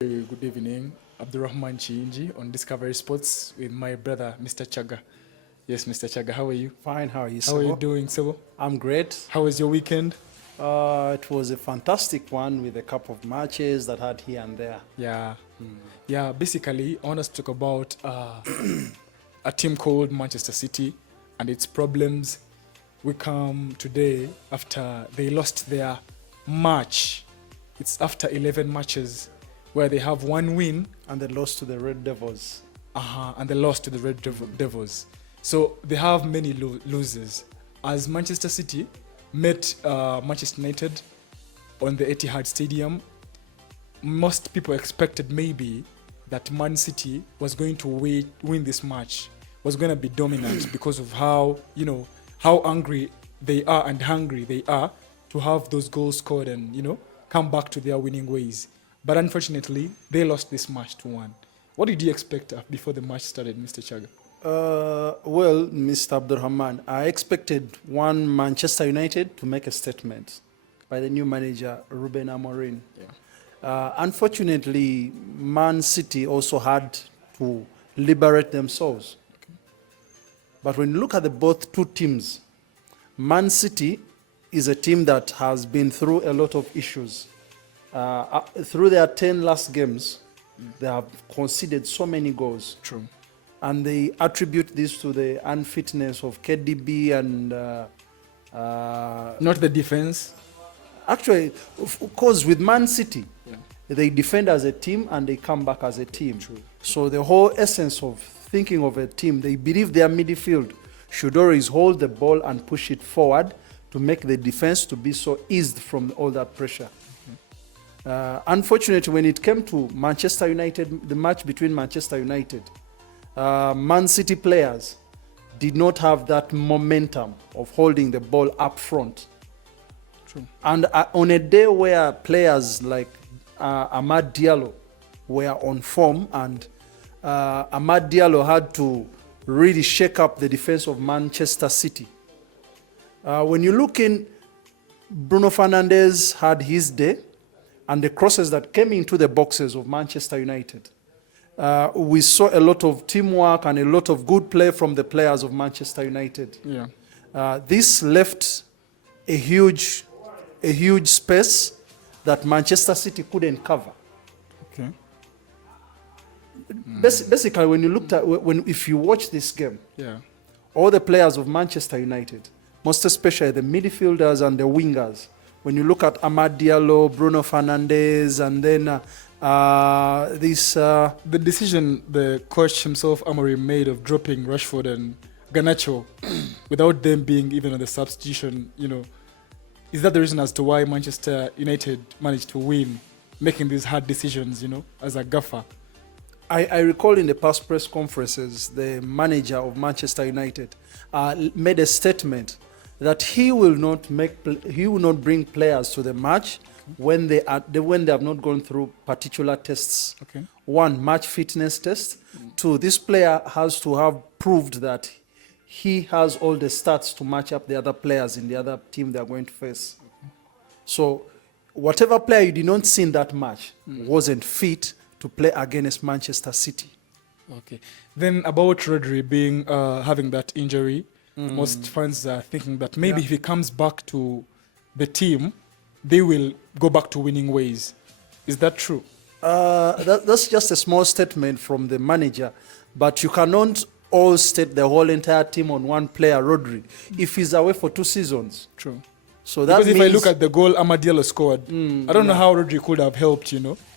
Good evening, Abdurrahman Chiinji on Discovery Sports with my brother, Mr. Chaga. Yes, Mr. Chaga, how are you? Fine, how are you, How are you Sabo? doing, Sebo? I'm great. How was your weekend? It was a fantastic one with a couple of matches that had here and there. Yeah, yeah. Basically, I want us to talk about a team called Manchester City and its problems. We come today after they lost their match. It's after 11 matches where they have one win And they lost to the Red Devils. and they lost to the Red Devils. So they have many losers. As Manchester City met Manchester United on the Etihad Stadium, most people expected maybe that Man City was going to win this match, was going to be dominant because of how angry they are and hungry they are to have those goals scored and come back to their winning ways. But unfortunately, they lost this match to 1. What did you expect before the match started, Mr. Chaga? Well, Mr. Abdurrahman, I expected one Manchester United to make a statement by the new manager, Ruben Amorim. Unfortunately, Man City also had to liberate themselves. But when you look at both two teams, Man City is a team that has been through a lot of issues. Through their 10 last games, they have conceded so many goals. True. And they attribute this to the unfitness of KDB and Not the defense. actually, of course, with Man City, they defend as a team and they come back as a team. True. So the whole essence of thinking of a team, they believe their midfield should always hold the ball and push it forward to make the defense to be so eased from all that pressure. Unfortunately, when it came to Manchester United, the match between Manchester United, Man City players did not have that momentum of holding the ball up front. True. And on a day where players like Amad Diallo were on form and Amad Diallo had to really shake up the defense of Manchester City. When you look in, Bruno Fernandes had his day, and the crosses that came into the boxes of Manchester United. We saw a lot of teamwork and a lot of good play from the players of Manchester United. Yeah. This left a huge space that Manchester City couldn't cover. Okay. Basically, when you looked at if you watch this game, Yeah. all the players of Manchester United, most especially the midfielders and the wingers, when you look at Amad Diallo, Bruno Fernandes, and then The decision the coach himself, Amorim, made of dropping Rashford and Garnacho without them being even on the substitution, is that the reason as to why Manchester United managed to win, making these hard decisions, as a gaffer? I recall in the past press conferences, the manager of Manchester United made a statement that he will not bring players to the match when they have not gone through particular tests. Okay. 1, match fitness test. 2, this player has to have proved that he has all the stats to match up the other players in the other team they are going to face. So whatever player you did not see in that match wasn't fit to play against Manchester City. Okay. Then about Rodri being having that injury, most fans are thinking that maybe if he comes back to the team, they will go back to winning ways. Is that true? That's just a small statement from the manager, but you cannot all state the whole entire team on one player, Rodri, if he's away for 2 seasons. True. So that Because if means I look at the goal Amad Diallo scored, I don't know how Rodri could have helped,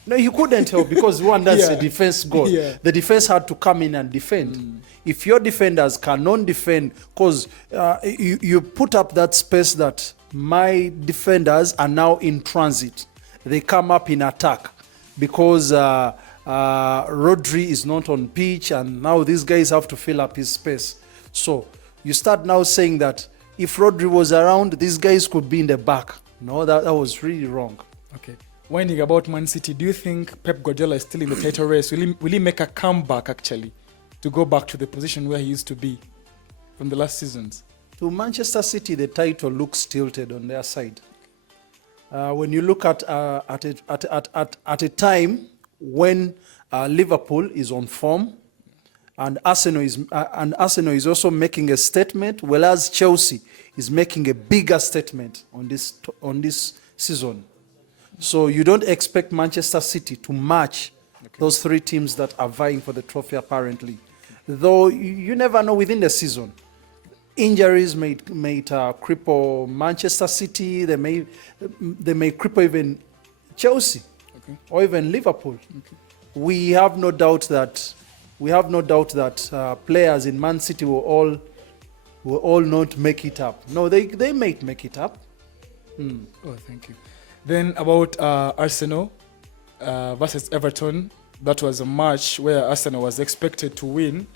no, he couldn't help because one, that's a defense goal. Yeah. The defense had to come in and defend. If your defenders cannot defend, because you put up that space that my defenders are now in transit, they come up in attack because Rodri is not on pitch, and now these guys have to fill up his space. So you start now saying that if Rodri was around, these guys could be in the back. No, that was really wrong. Okay. Winding about Man City, do you think Pep Guardiola is still in the title race? Will he make a comeback, actually, to go back to the position where he used to be from the last seasons? To Manchester City, the title looks tilted on their side. When you look at a time when Liverpool is on form, and Arsenal is also making a statement, whereas Chelsea is making a bigger statement on this season. So you don't expect Manchester City to match those three teams that are vying for the trophy apparently. Though you never know within the season. Injuries may cripple Manchester City. They may cripple even Chelsea or even Liverpool. We have no doubt that players in Man City will all not make it up. No, they might make it up. Oh, thank you. Then about Arsenal versus Everton, that was a match where Arsenal was expected to win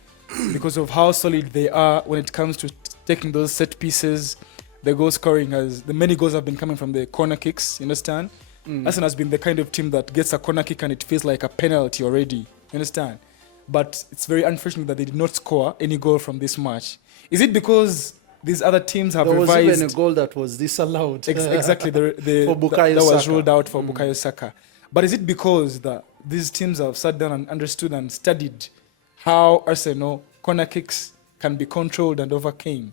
because of how solid they are when it comes to taking those set pieces. The goal scoring the many goals have been coming from the corner kicks, you understand? Arsenal has been the kind of team that gets a corner kick and it feels like a penalty already, you understand? But it's very unfortunate that they did not score any goal from this match. Is it because these other teams have revised? There was even a goal that was disallowed. Exactly, for Bukayo that was Saka. ruled out for Bukayo Saka. But is it because these teams have sat down and understood and studied how Arsenal corner kicks can be controlled and overcame?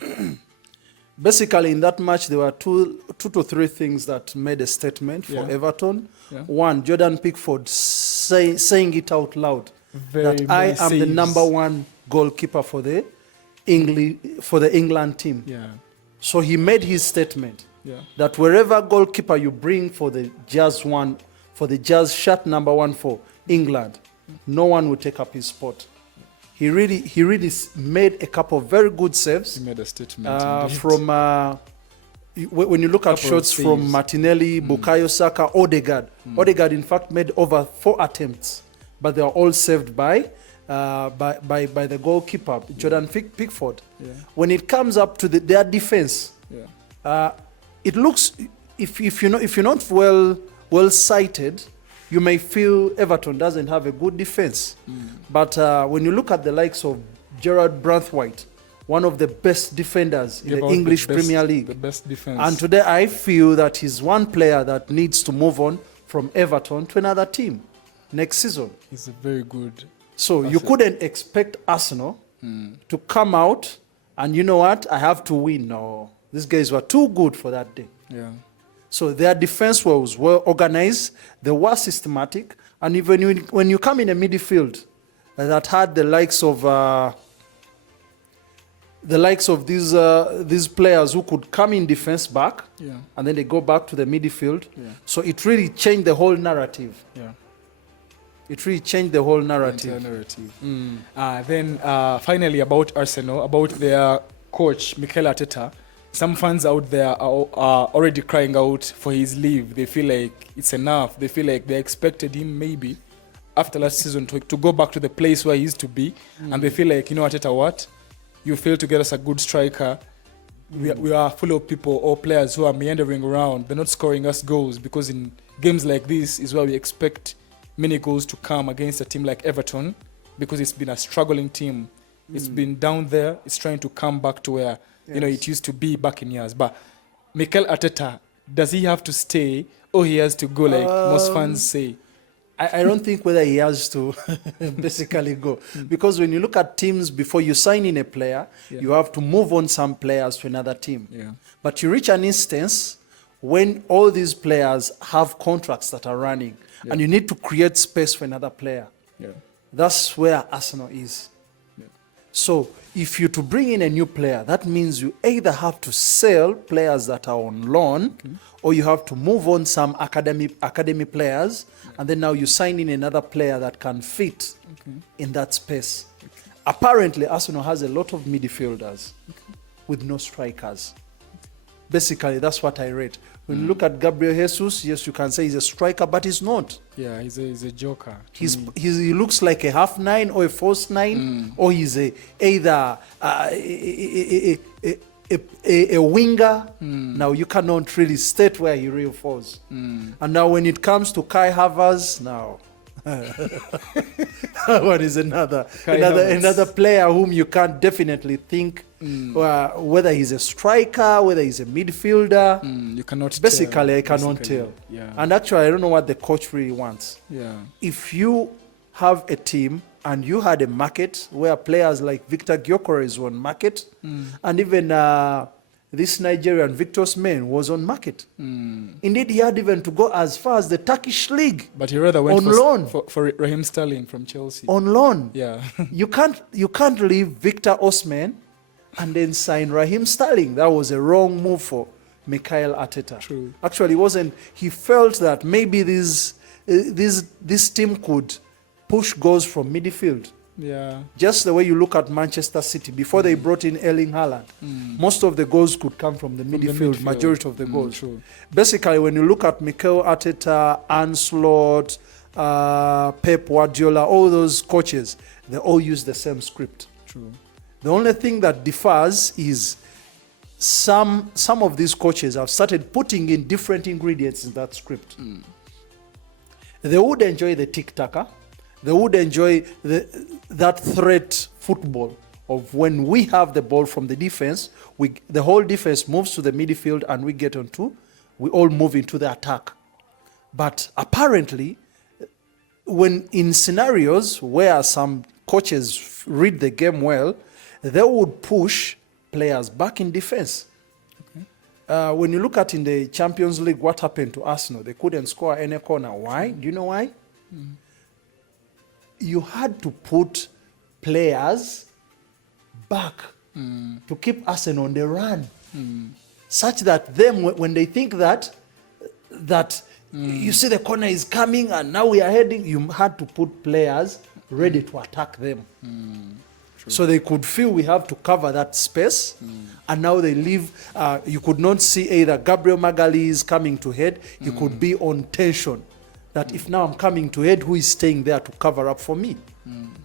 Basically, in that match, there were two to three things that made a statement for Everton. Yeah. One, Jordan Pickford saying it out loud that I am the number one goalkeeper for the England team. Yeah. So he made his statement Yeah. that wherever goalkeeper you bring for the Jazz shirt number one for England, no one will take up his spot. He really made a couple of very good saves. He made a statement from when you look at shots from Martinelli, Bukayo Saka, Odegaard. Odegaard, in fact, made over 4 attempts, but they are all saved by the goalkeeper, Jordan Pickford. Yeah. When it comes up to their defense, Yeah. it looks, if you're not well sighted, you may feel Everton doesn't have a good defense. But when you look at the likes of Gerard Braithwaite, one of the best defenders in the English Premier League, the best defense. and today I feel that he's one player that needs to move on from Everton to another team next season. He's a very good. So you couldn't expect Arsenal to come out and, you know what, I have to win. No, these guys were too good for that day. Yeah. So their defense was well organized, they were systematic, and even when you come in a midfield that had the likes of these players who could come in defense back, Yeah. and then they go back to the midfield. Yeah. So it really changed the whole narrative. Yeah. It really changed the whole The narrative. entire narrative. Then finally about Arsenal, about their coach Mikel Arteta. Some fans out there are already crying out for his leave. They feel like it's enough. They feel like they expected him maybe after last season to go back to the place where he used to be. And they feel like, you know, Arteta, what? You failed to get us a good striker. We are full of people or players who are meandering around. They're not scoring us goals, because in games like this is where we expect many goals to come against a team like Everton, because it's been a struggling team. It's been down there. It's trying to come back to where it used to be back in years. But Mikel Arteta, does he have to stay or he has to go, like most fans say? I don't think whether he has to basically go. Because when you look at teams, before you sign in a player, you have to move on some players to another team. Yeah. But you reach an instance when all these players have contracts that are running, and you need to create space for another player. Yeah. That's where Arsenal is. Yeah. So if you're to bring in a new player, that means you either have to sell players that are on loan, or you have to move on some academy players, and then now you sign in another player that can fit in that space. Apparently, Arsenal has a lot of midfielders with no strikers. Basically, that's what I read. When you look at Gabriel Jesus, yes, you can say he's a striker, but he's not. Yeah, he's a joker. He looks like a half nine or a false nine, or he's either a winger. Now you cannot really state where he really falls. And now when it comes to Kai Havertz, now That one is Kai Havertz. another player whom you can't definitely think whether he's a striker, whether he's a midfielder. You cannot Basically, tell. I cannot Basically, tell. Yeah. And actually, I don't know what the coach really wants. Yeah. If you have a team and you had a market where players like Victor Gyökeres were on market, and even this Nigerian Victor Osimhen was on market. Indeed, he had even to go as far as the Turkish league But he rather went On loan. for Raheem Sterling from Chelsea. on loan. Yeah. You can't leave Victor Osimhen and then sign Raheem Sterling. That was a wrong move for Mikel Arteta. True. Actually, it wasn't. He felt that maybe this team could push goals from midfield. Yeah. Just the way you look at Manchester City before they brought in Erling Haaland, most of the goals could come from the midfield. Majority of the goals. True. Basically, when you look at Mikel Arteta, Ancelotti, Pep Guardiola, all those coaches, they all use the same script. True. The only thing that differs is some of these coaches have started putting in different ingredients in that script. They would enjoy the tic-taca. They would enjoy that threat football of when we have the ball from the defense, the whole defense moves to the midfield and we all move into the attack. But apparently, when in scenarios where some coaches read the game well, they would push players back in defense. When you look at in the Champions League, what happened to Arsenal? They couldn't score any corner. Why? Do you know why? You had to put players back to keep Arsenal on the run, such that them when they think that you see the corner is coming and now we are heading, you had to put players ready to attack them. So they could feel we have to cover that space, and now they leave. You could not see either Gabriel Magalhaes coming to head. You could be on tension that if now I'm coming to head, who is staying there to cover up for me?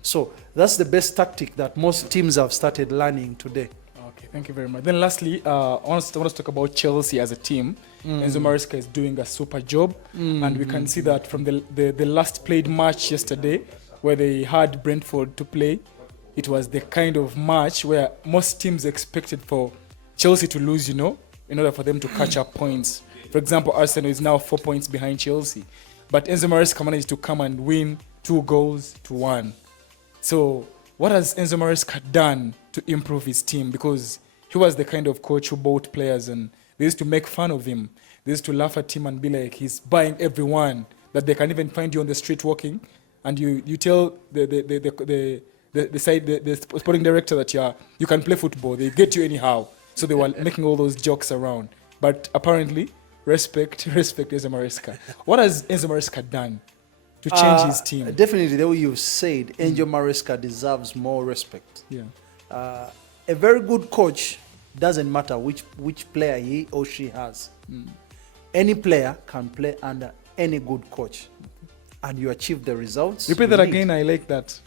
So that's the best tactic that most teams have started learning today. Okay, thank you very much. Then lastly, I want to talk about Chelsea as a team. Enzo Maresca is doing a super job, and we can see that from the last played match yesterday, where they had Brentford to play. It was the kind of match where most teams expected for Chelsea to lose, in order for them to catch up points. For example, Arsenal is now 4 points behind Chelsea. But Enzo Maresca managed to come and win 2-1. So what has Enzo Maresca done to improve his team? Because he was the kind of coach who bought players and they used to make fun of him. They used to laugh at him and be like, he's buying everyone, that they can even find you on the street walking. And you tell the sporting director that you can play football. They get you anyhow. So they were making all those jokes around. But apparently, respect Enzo Maresca. What has Enzo Maresca done to change his team? Definitely, the way you said, Enzo Maresca deserves more respect. Yeah. A very good coach doesn't matter which player he or she has. Any player can play under any good coach, and you achieve the results. Repeat that again. I like that.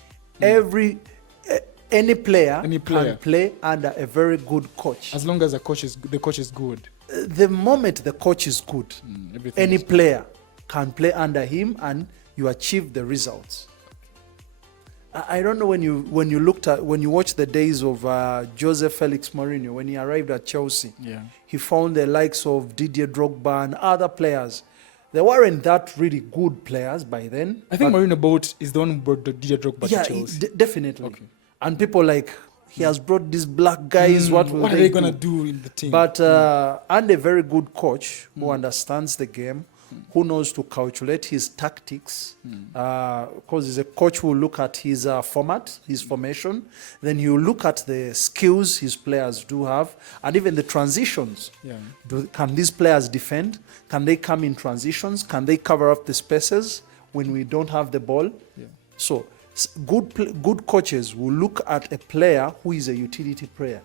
Any player Any can player. play under a very good coach. As long as the coach is good. The moment the coach is good, Everything any is good. player can play under him and you achieve the results. I don't know when you watch the days of Jose Felix Mourinho when he arrived at Chelsea. Yeah. He found the likes of Didier Drogba and other players. They weren't that really good players by then. I think Mourinho is the one who brought the Didier Drogba to Chelsea. Definitely. Okay. And people like, he has brought these black guys. What are they going to do in the team? But and a very good coach who understands the game, who knows to calculate his tactics, because he's a coach who will look at his format, his formation, then he will look at the skills his players do have, and even the transitions. Yeah. Can these players defend? Can they come in transitions? Can they cover up the spaces when we don't have the ball? Yeah. So good coaches will look at a player who is a utility player.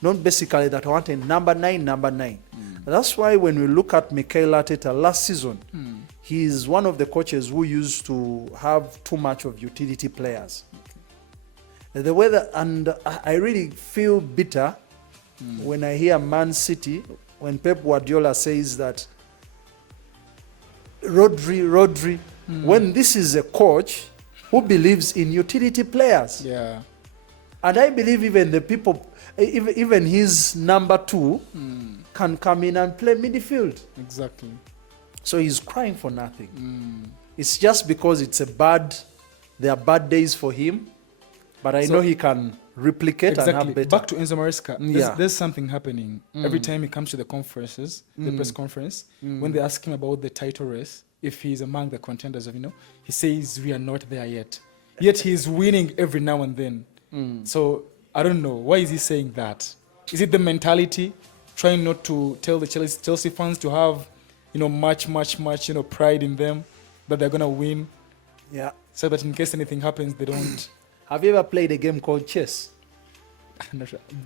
Not basically that I want a number nine. That's why when we look at Mikel Arteta last season, he is one of the coaches who used to have too much of utility players. The weather, and I really feel bitter when I hear Man City, when Pep Guardiola says that Rodri when this is a coach who believes in utility players. Yeah. And I believe even the people, even his number 2 can come in and play midfield. Exactly. So he's crying for nothing. It's just because there are bad days for him, but I know he can replicate and have better. Back to Enzo Maresca. Yeah. There's something happening. Every time he comes to the conferences, the press conference, when they ask him about the title race, if he's among the contenders of, he says we are not there yet. Yet he's winning every now and then. So I don't know. Why is he saying that? Is it the mentality, trying not to tell the Chelsea fans to have, much, pride in them, that they're gonna win, Yeah. so that in case anything happens, they don't. Have you ever played a game called chess?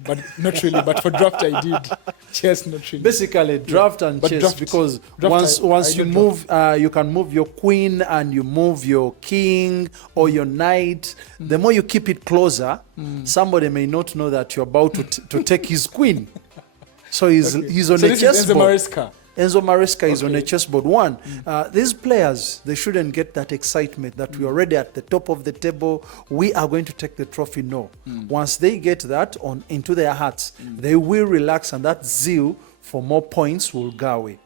But not really. But for draft, I did. Chess, not really. Basically, draft and But chess, because once you move, you can move your queen and you move your king or your knight. The more you keep it closer, somebody may not know that you're about to take his queen. So he's on So a this is Enzo chessboard. Maresca. Enzo Maresca is on a chessboard. These players, they shouldn't get that excitement that we're already at the top of the table. We are going to take the trophy. No. Once they get that into their hearts, they will relax, and that zeal for more points will go away.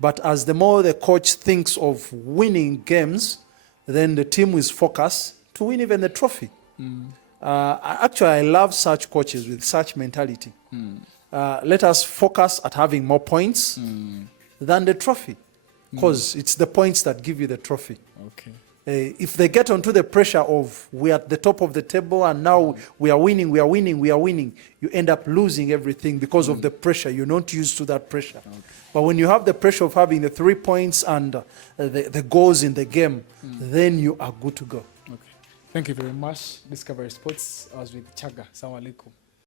But as the more the coach thinks of winning games, then the team is focused to win even the trophy. Actually, I love such coaches with such mentality. Let us focus at having more points than the trophy, because it's the points that give you the trophy. Okay. If they get onto the pressure of we're at the top of the table and now we are winning, you end up losing everything because of the pressure. You're not used to that pressure. Okay. But when you have the pressure of having the 3 points and the goals in the game, then you are good to go. Okay. Thank you very much. Discovery Sports. I was with Chaga. Assalamu alaikum.